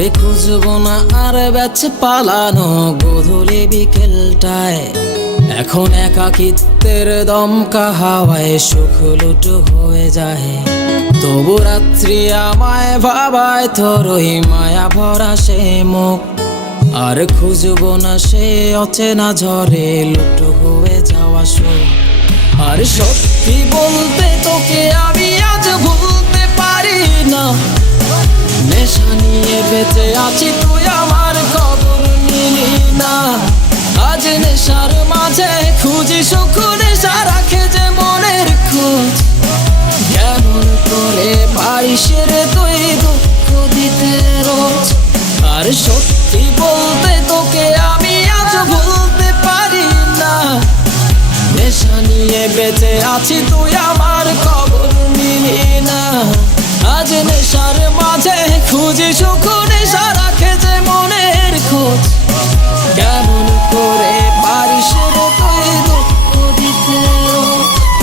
তোরে খুঁজবো না আর বেছে পালানো গোধূলি বিকেলটায়। এখন একাকিত্বের দমকা হাওয়ায় সুখ লুটো হয়ে যায়। তবু রাত্রি আমায় ভাবায় তোর ওই মায়া ভরা সে মুখ। আর খুঁজবো না সে অচেনা ঝড়ে লুটো হয়ে যাওয়া সুখ। আর সত্যি বলতে তোকে আমি আজ ভুলতে পারি না। নেশা নিয়ে বেঁচে আছি তুই আমার খবর নিলি না। আজ নেশার মাঝে খুঁজি সুখ, নেশা রাখে যে মনের খোঁজ। কেমন করে পারিস রে তুই দুঃখ দিতে রোজ। আর সত্যি বলতে তোকে আমি আজ ভুলতে পারি না। নেশা নিয়ে বেঁচে আছি তুই আমার খবর নিলি না। আজ নেশার মাঝে খুঁজি সুখ।